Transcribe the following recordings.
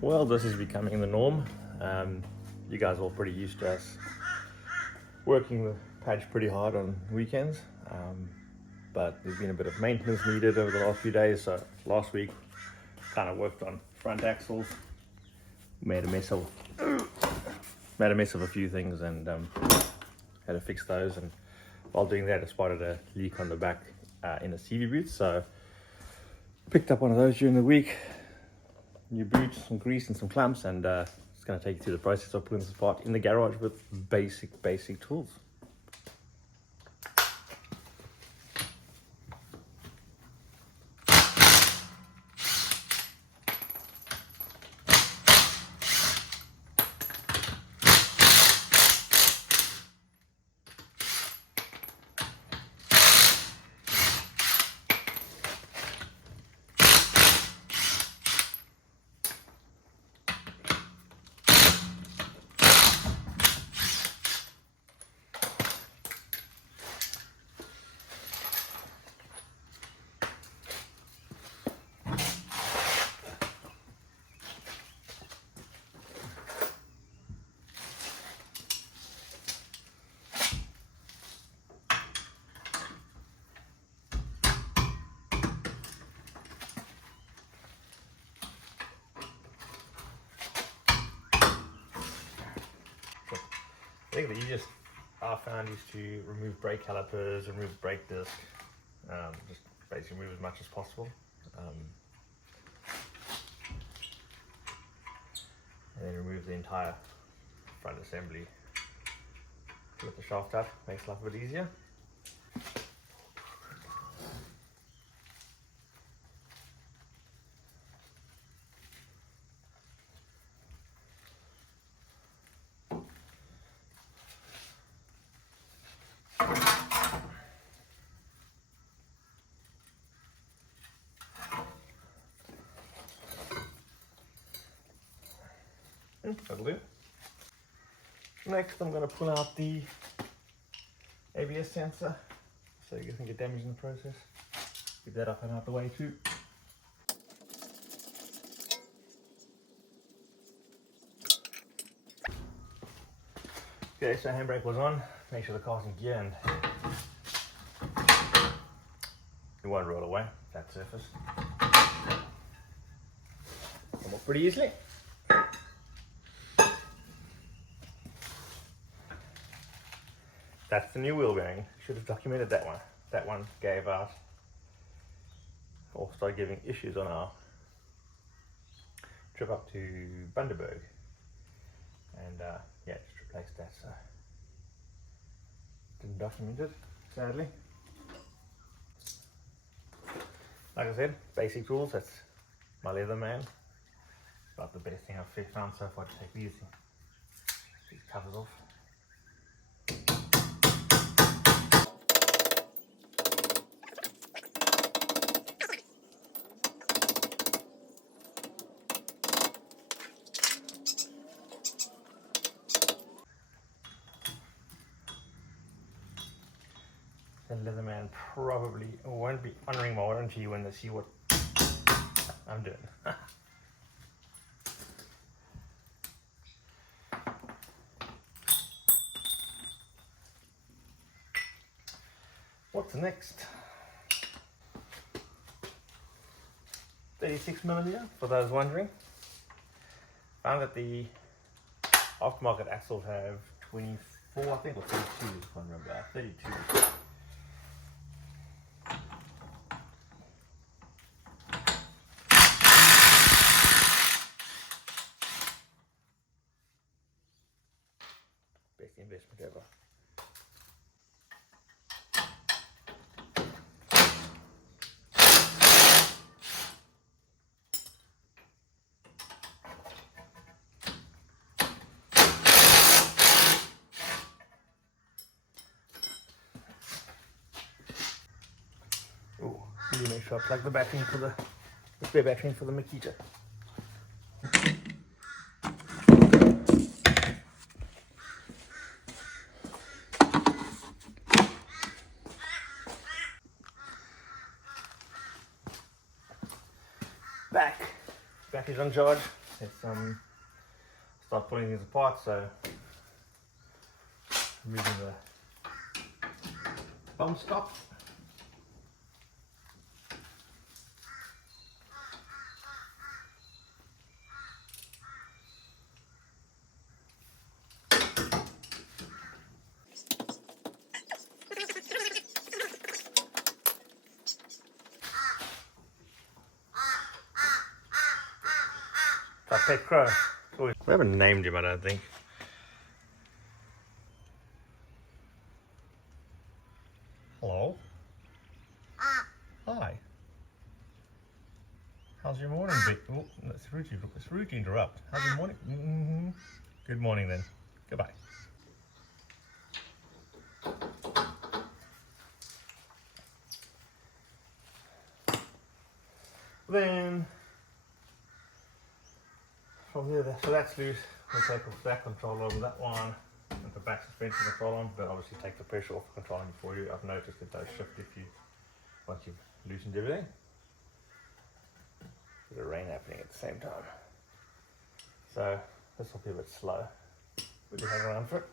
Well, this is becoming the norm. You guys are all pretty used to us working the Paj pretty hard on weekends, but there's been a bit of maintenance needed over the last few days. So last week, kind of worked on front axles, made a mess of a few things, and had to fix those. And while doing that, I spotted a leak on the back in the CV boot, so picked up one of those during the week. New boots, some grease and some clamps, and it's going to take you through the process of putting this apart in the garage with basic tools. I think the easiest I found is to remove brake calipers, remove brake disc, just basically remove as much as possible. And then remove the entire front assembly with the shaft up, makes life a bit easier. That'll do. Next, I'm going to pull out the ABS sensor so you doesn't get damaged in the process. Get that up and out the way too. Okay, so handbrake was on. Make sure the car's in gear and it won't roll away, that surface. Come up pretty easily. That's the new wheel bearing. Should have documented that one. That one gave out, or started giving issues on our trip up to Bundaberg. And yeah, just replaced that, so didn't document it, sadly. Like I said, basic tools, that's my Leatherman. About the best thing I've found so far to take these covers off. The Leatherman probably won't be honoring my warranty when they see what I'm doing. What's next? 36mm, for those wondering. Found that the aftermarket axles have 24, I think, or 32, I can't remember, 32. Best investment ever. Oh, really make sure I plug the battery in for the spare battery in for the Makita. Battery's on charge. let's start pulling things apart. So removing the bum stop. Pet crow. We haven't named him, I don't think. Hello. Hi. How's your morning, Big? Oh, it's rude to interrupt. How's your morning? Mm-hmm. Good morning then. Goodbye. Then from here, so that's loose. We'll take off that control on that one and the back suspension control on, but obviously take the pressure off the control on for you. I've noticed it does shift once you've loosened everything. Bit of rain happening at the same time. So this will be a bit slow. We'll just hang around for it.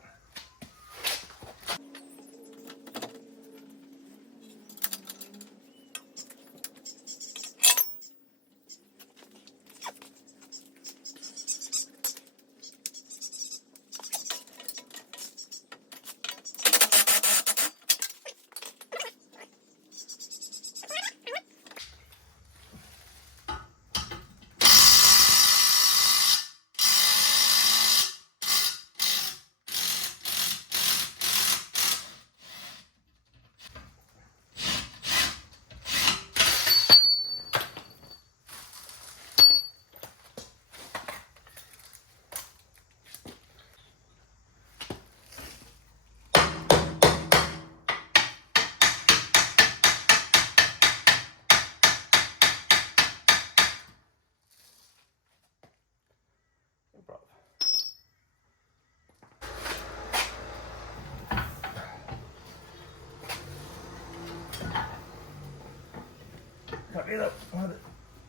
Can't do that. One of the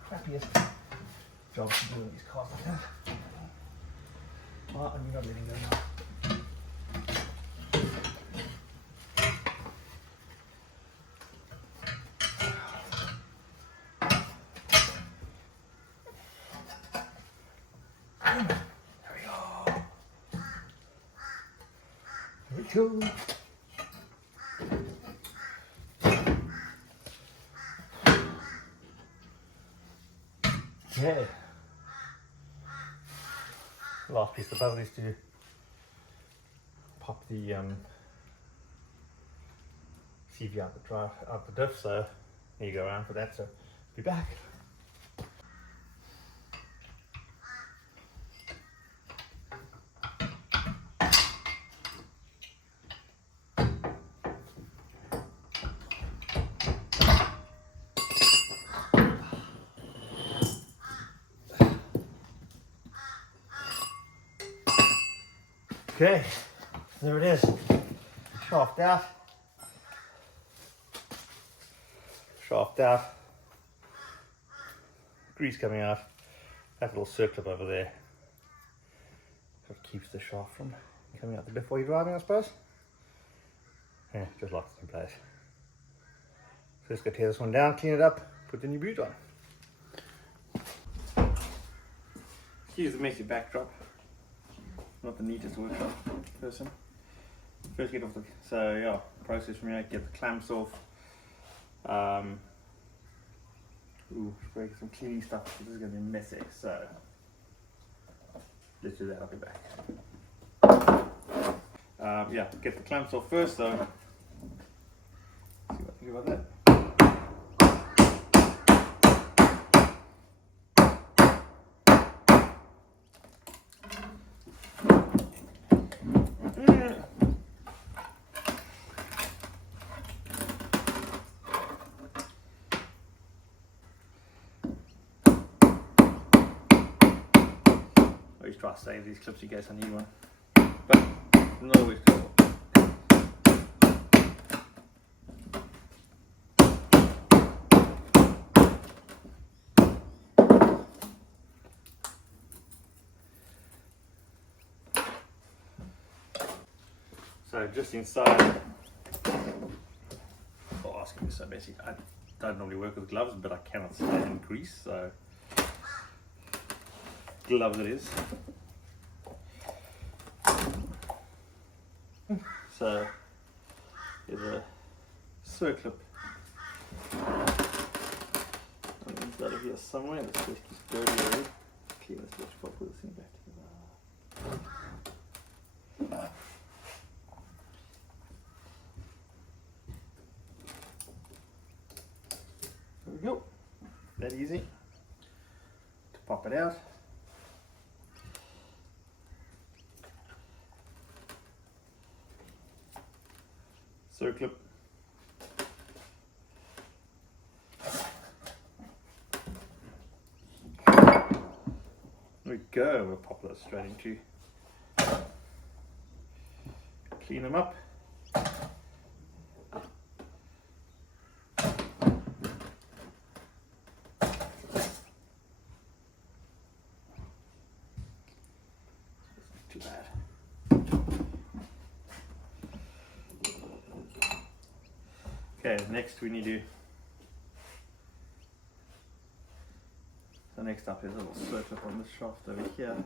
crappiest jobs to do in these cars like that. Oh, and you're not letting go now. There we go. Okay. Last piece of the puzzle is to pop the CV out the diff, so here you go around for that, so be back. Okay, so there it is, shaft out, grease coming out, that little circlip over there, that keeps the shaft from coming out the bit while you're driving, I suppose. Yeah, just locks it in place. So let's go tear this one down, clean it up, put the new boot on. Here's the messy backdrop. Not the neatest workshop person. First get off the, so yeah, process from here, get the clamps off. Break some cleaning stuff, this is going to be messy, so let's do that, I'll be back. Yeah, get the clamps off first, so see what I think about that. I always try to save these clips in case I need one, but not always good. So just inside, oh, asking me so messy. I don't normally work with gloves, but I cannot stand grease, so gloves it is. So here's a circlip on the inside of here somewhere. This just keeps dirty already. Clean this bitch, put this thing back together. There we go. That easy to pop it out. Circlip. There we go. We'll pop that straight into. Clean them up. Too bad. Okay, next we need to. So next up is a little circlip on this shaft over here.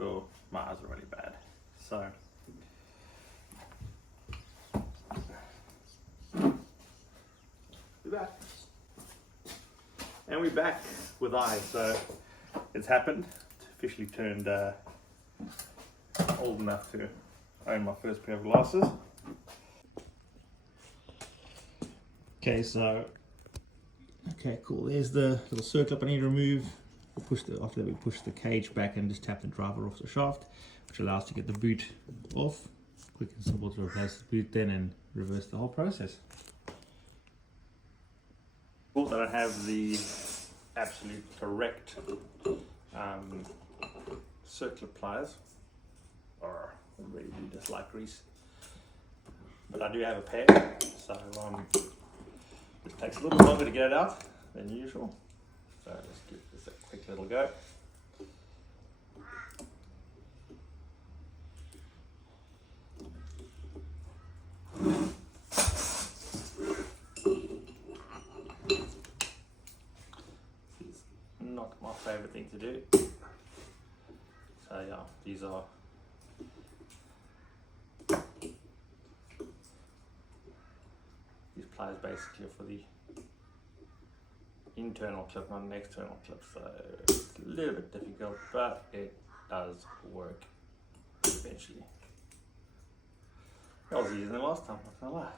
Oh, my eyes are really bad. So we're back. And we're back with eyes. So it's happened. It's officially turned old enough to own my first pair of glasses. Okay, so cool. There's the little circlip I need to remove. We'll push after that we push the cage back and just tap the driver off the shaft, which allows to get the boot off. Quick and simple to replace the boot then and reverse the whole process. Cool that I have the absolute correct circlip pliers. I really do dislike grease, but I do have a pair, so it takes a little longer to get it out than usual. So let's give this a quick little go. It's not my favorite thing to do. So yeah, these pliers basically are for the internal clip, not an external clip, so it's a little bit difficult, but it does work eventually. That was easier than last time, not gonna lie.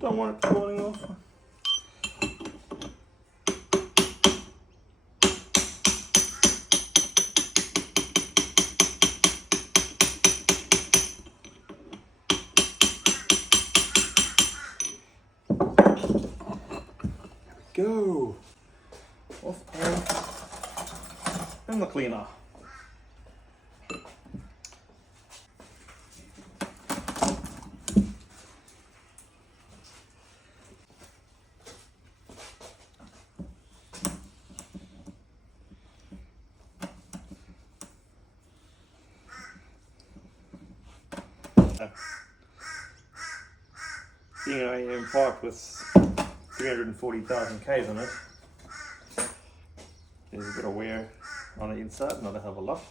Don't want it falling off. Go off and the cleaner. Being an AM park with 340,000 Ks on it, there's a bit of wear on the inside, not a hell of a lot.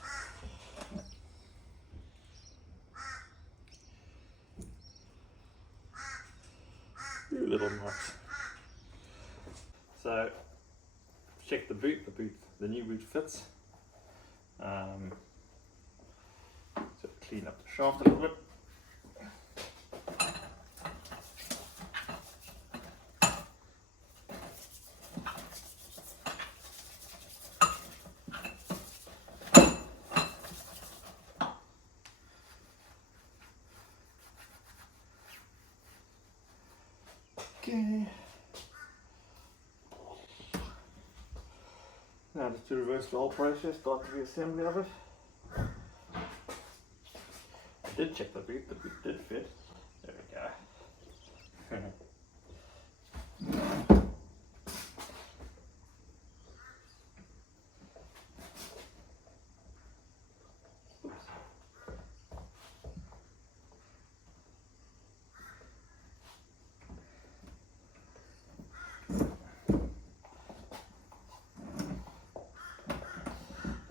Few little marks. So check the boot. The new boot fits. So clean up the shaft a little bit. Okay. Now just to reverse the whole process, start the reassembly of it. I did check the boot did fit. There we go.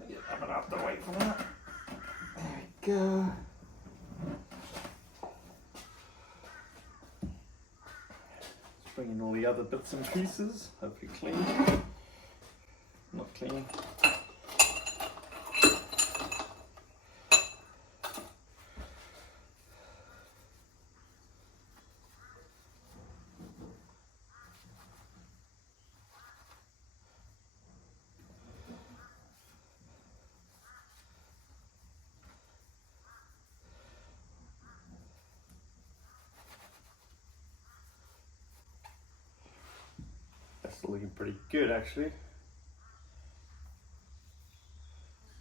Get up and out the way for that. There we go. Let's bring in all the other bits and pieces. Hopefully clean. Not clean. That's looking pretty good actually.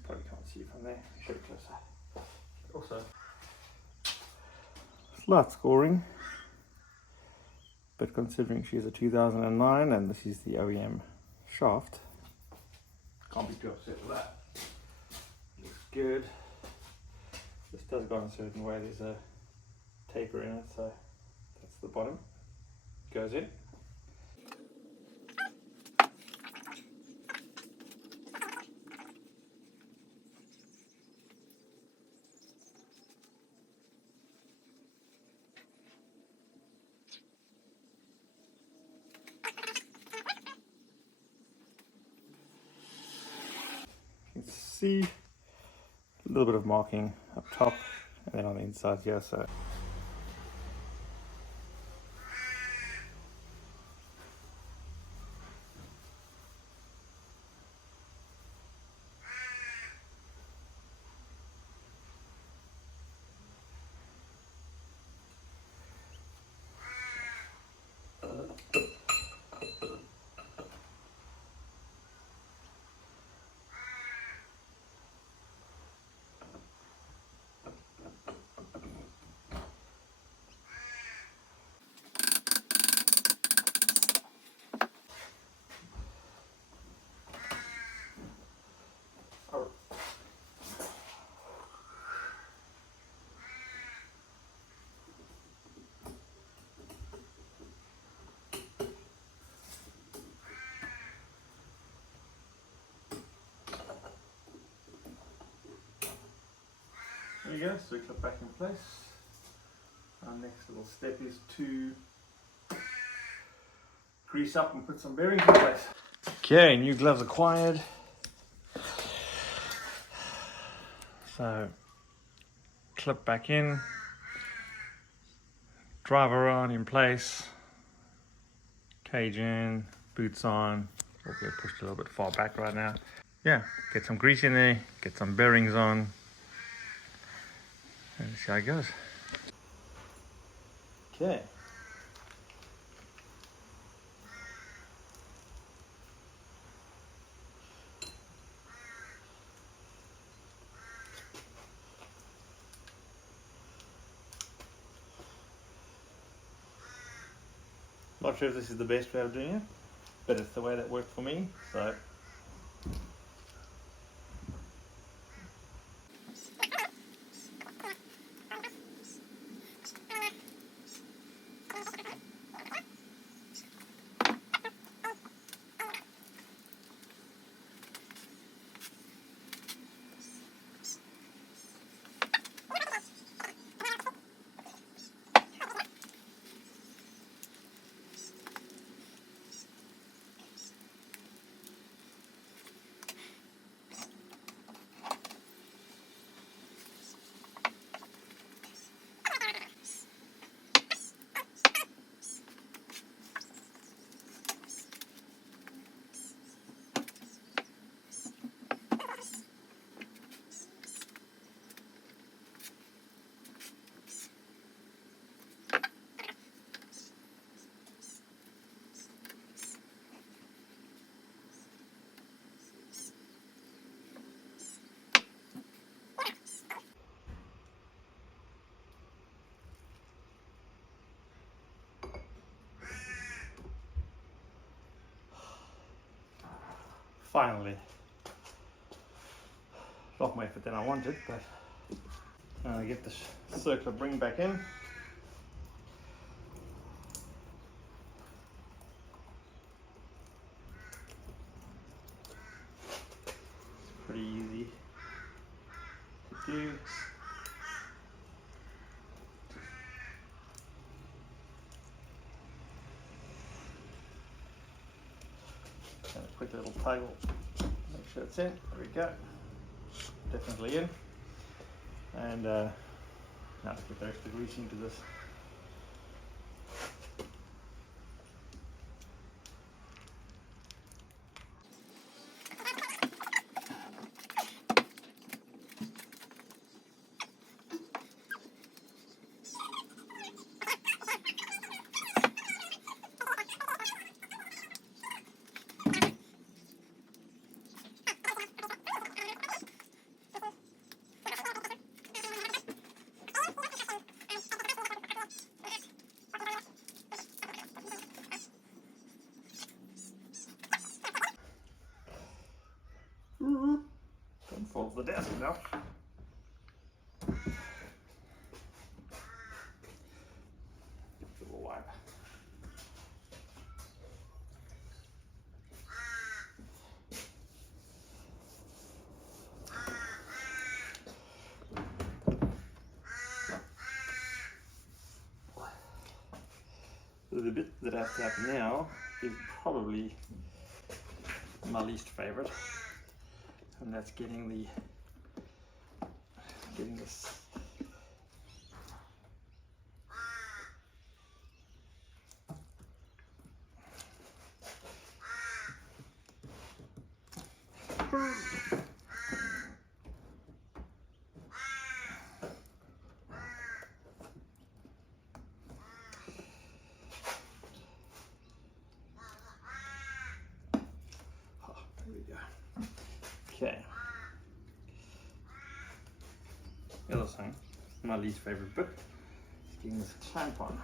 Probably can't see from there. Show it closer. Also, slight scoring, but considering she's a 2009 and this is the OEM shaft, can't be too upset with that. Looks good. This does go in a certain way. There's a taper in it, so that's the bottom. Goes in. You can see a little bit of marking up top and then on the inside here. So there you go, so we clip back in place. Our next little step is to grease up and put some bearings in place. Okay, new gloves acquired. So clip back in, driver on in place, cage in, boots on. We'll get pushed a little bit far back right now. Yeah, get some grease in there, get some bearings on, and see how it goes. Okay. Not sure if this is the best way of doing it, but it's the way that worked for me, so. Finally, a lot more effort than I wanted, but I get this circular bring back in. It's pretty easy to do. And a quick little tug, make sure it's in. There we go. Definitely in. And now let's get the extra grease into this. Don't fall to the desk now. Little wipe. The bit that I have to have now is probably my least favorite, and that's getting this there we go. Okay. The other thing, my least favorite bit, is getting this clamp on.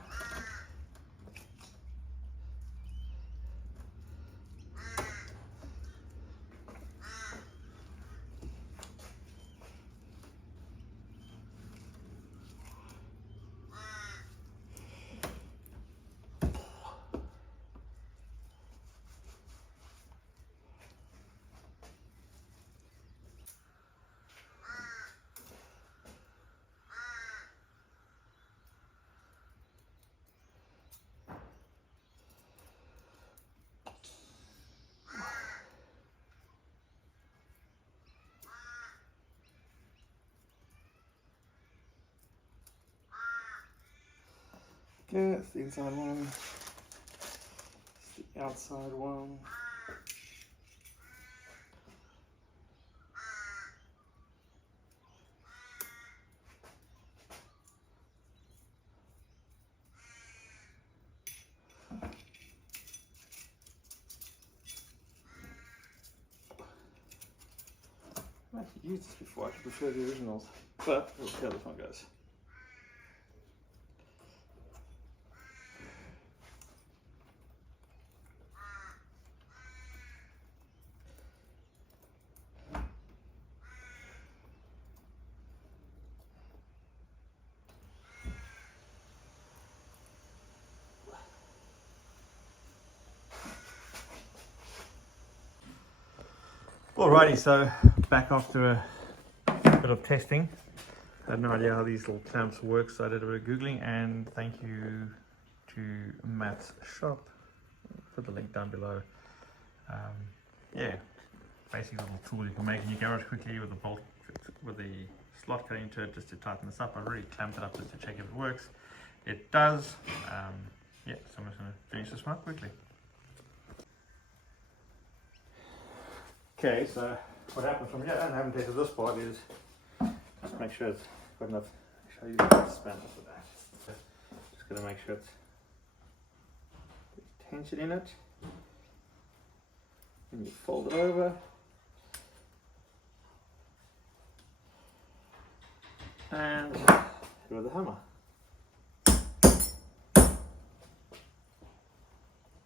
Okay, that's the inside one. That's the outside one. I've actually used this before, I prefer the originals, but we'll see how this one goes. Alrighty, so back after a bit of testing. I had no idea how these little clamps work, so I did a bit of Googling, and thank you to Matt's shop. I'll put the link down below. Yeah, basically a little tool you can make in your garage quickly with a bolt, with the slot cut into it, just to tighten this up. I really clamped it up just to check if it works. It does. Yeah, so I'm just going to finish this one up quickly. Okay, so what happens from here, and I haven't tested this part, is just make sure it's got enough. Show you the span for that. Just got to make sure it's there's tension in it. And you fold it over. And hit with the hammer.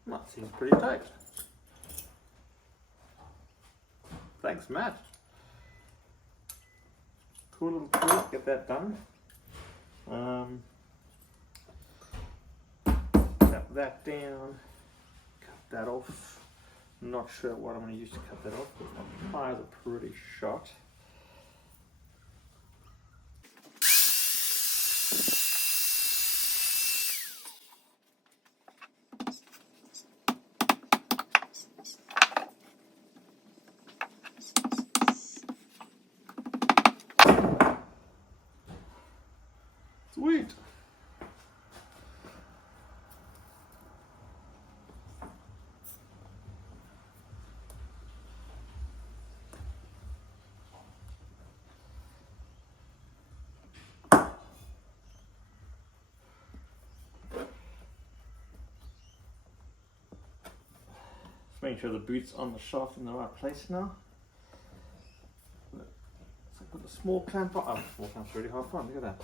That seems pretty tight. Thanks, Matt. Cool little tool, get that done. Tap that down, cut that off. Not sure what I'm going to use to cut that off, but my pliers are pretty shot. Sweet. Just making sure the boot's on the shaft in the right place now. So I put a small clamp on. Oh, small clamp's really hard fun. Look at that.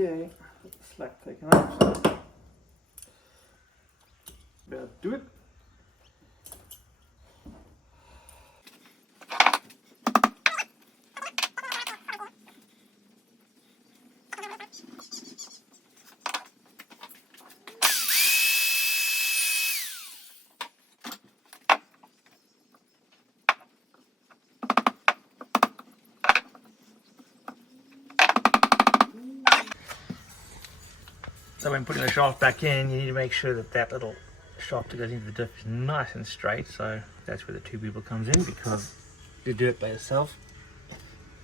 Okay, slack taken out. Better do it. So when putting the shaft back in, you need to make sure that that little shaft that goes into the diff is nice and straight. So that's where the two people comes in, because you do it by yourself,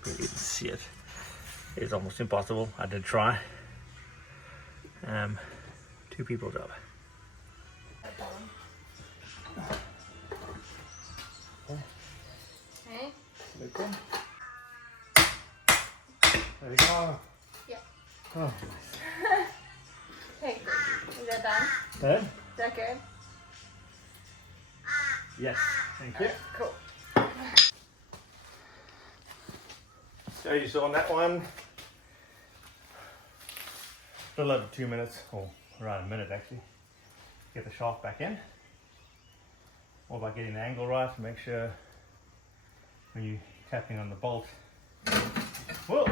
you can see it. It's almost impossible. I did try. Two people job. Okay. There we go. Yeah. Oh. Okay, is that done? Done? Is that good? Yes, thank you. Cool. So you saw on that one, a little over 2 minutes, or around a minute actually, get the shaft back in. All about getting the angle right and make sure when you're tapping on the bolt, whoa,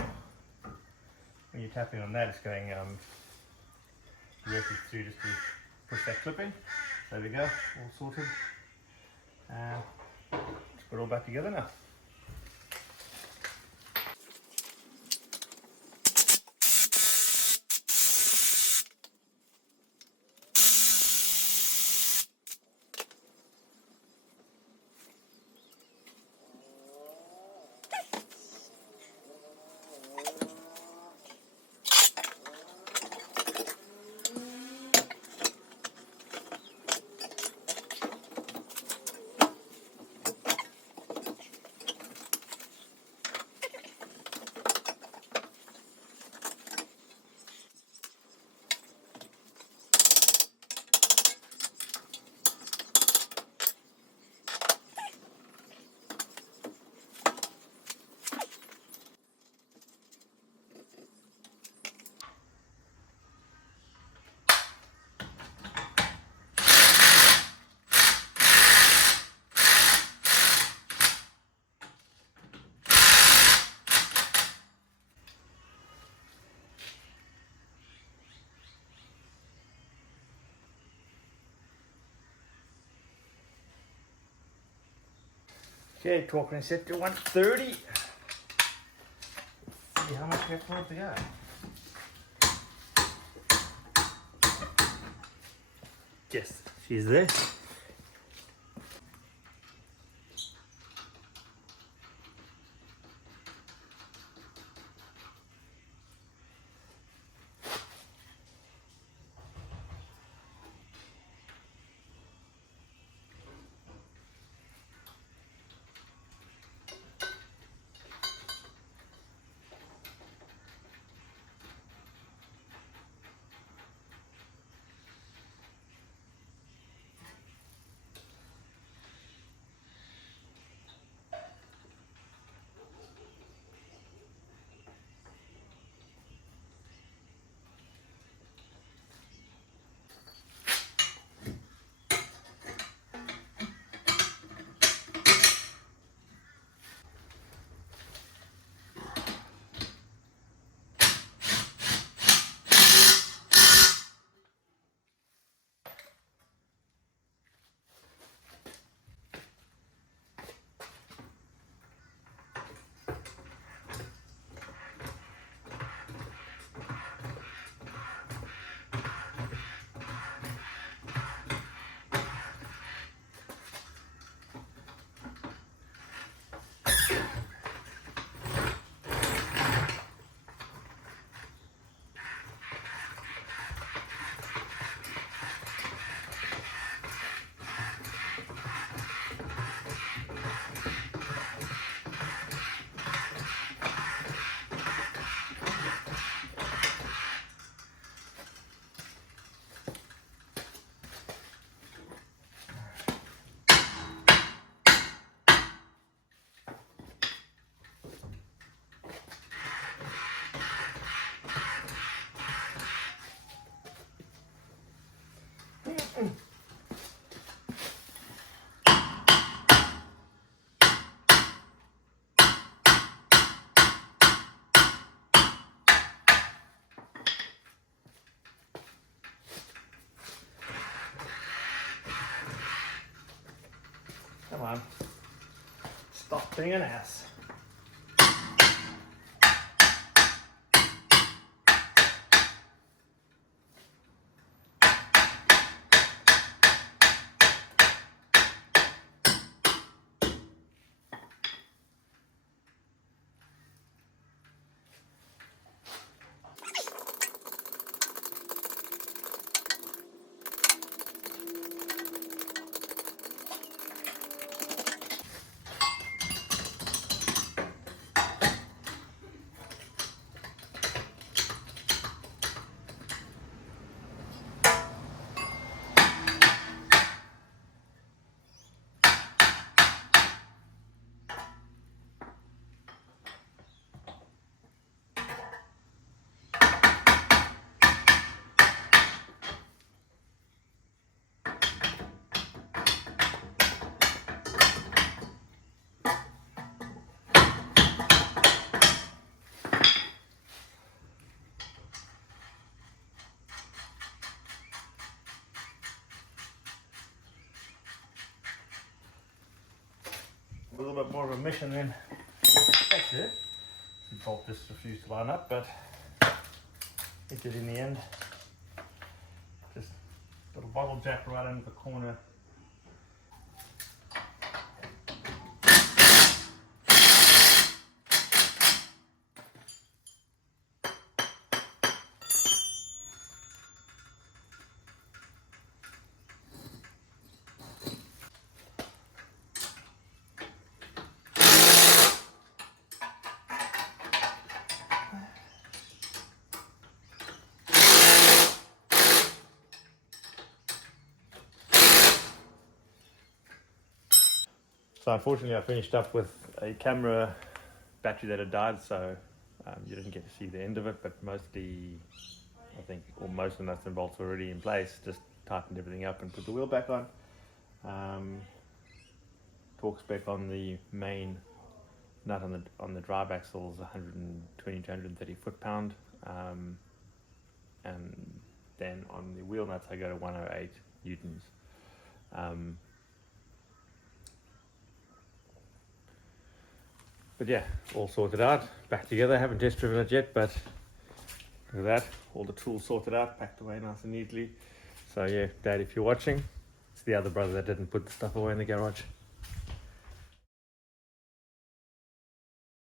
when you're tapping on that, it's going directly through just to push that clip in. There we go, all sorted. Let's put it all back together now. Okay, torque and set to 130. See how much we have for it to go. Yes, she's there. Come on. Stop being an ass. A little bit more of a mission than expected. The bolt just refused to line up, but it did in the end. Just a little bottle jack right under the corner. So unfortunately I finished up with a camera battery that had died, so you didn't get to see the end of it, but mostly, I think, or most of the nuts and bolts were already in place. Just tightened everything up and put the wheel back on. Torque spec on the main nut on the drive axle is 120 to 130 foot-pound, and then on the wheel nuts I go to 108 newtons. But yeah, all sorted out, back together. Haven't test driven it yet, but look at that, all the tools sorted out, packed away nice and neatly. So yeah, Dad, if you're watching, it's the other brother that didn't put the stuff away in the garage.